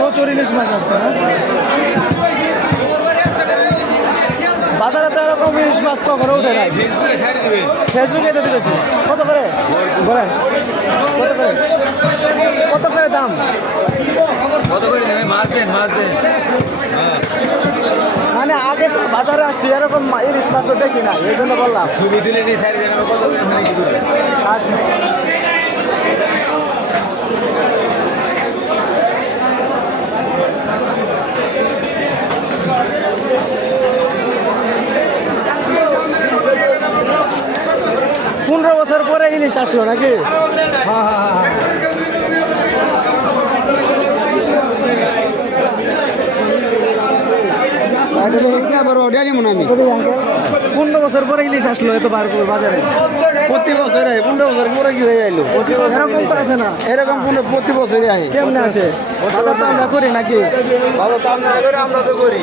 প্রচুর ইলিশ মাছ আসছে না বাজারে, তো এরকম ইলিশ মাছ কখনো উঠে না। ফেসবুকে তো দিতেছে। কত করে বলেন, কত করে দাম? কত করে দেবে? মাছ দেন, মাছ দেন। মানে আগে তো বাজারে আসছি, এরকম ইলিশ মাছ তো দেখি না, এই জন্য বললাম। ছবি তুলে নিয়ে সাইড দেন, কত করে মানে কি করবে? আচ্ছা, পনেরো বছর পরে ইলিশ আসলো নাকি? হ্যাঁ হ্যাঁ হ্যাঁ। 15 বছর পরে ইলিশ আসলো এত বাজারে। প্রতি বছরে 15 বছর পরে কি হয়ে যাইলো? এরকম তো আসে না। এরকম প্রতি বছরে আসে। কেমনে আসে? বাজার তো আমরা করি নাকি? ভালো তো আমরা তো করি।